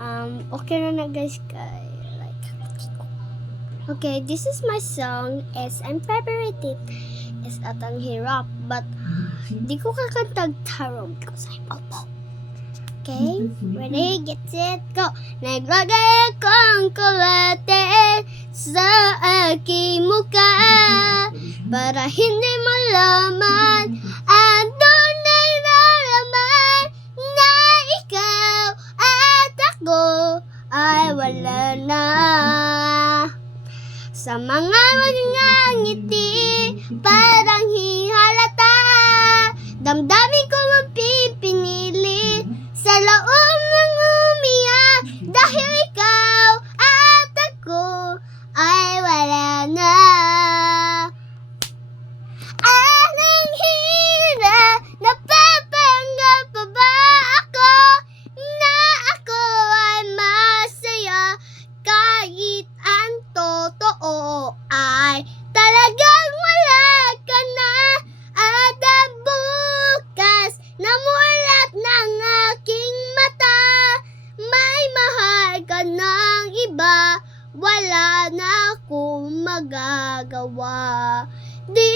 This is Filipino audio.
Okay na guys, like, okay, this is my song, is I'm favorite it, is atang hirap, but di ko kakantag tarong because I'm opo. Okay, ready, get set, go! Naglagay akong kulate sa aking muka para hindi malaman ang tunay na laman na ikaw at ako ay wala na. Sa mga ngiti, parang hihalata, damdamin ko ang pipinili sa loob ng umiyak dahil ikaw at ako ay wala na. Anong hirap, napapanggap pa ba ako na ako ay masaya kahit ang totoo ay talagang wala ka na. At ang bukas na mulat ng aking mata, may mahal ka ng iba, wala na akong magagawa. Di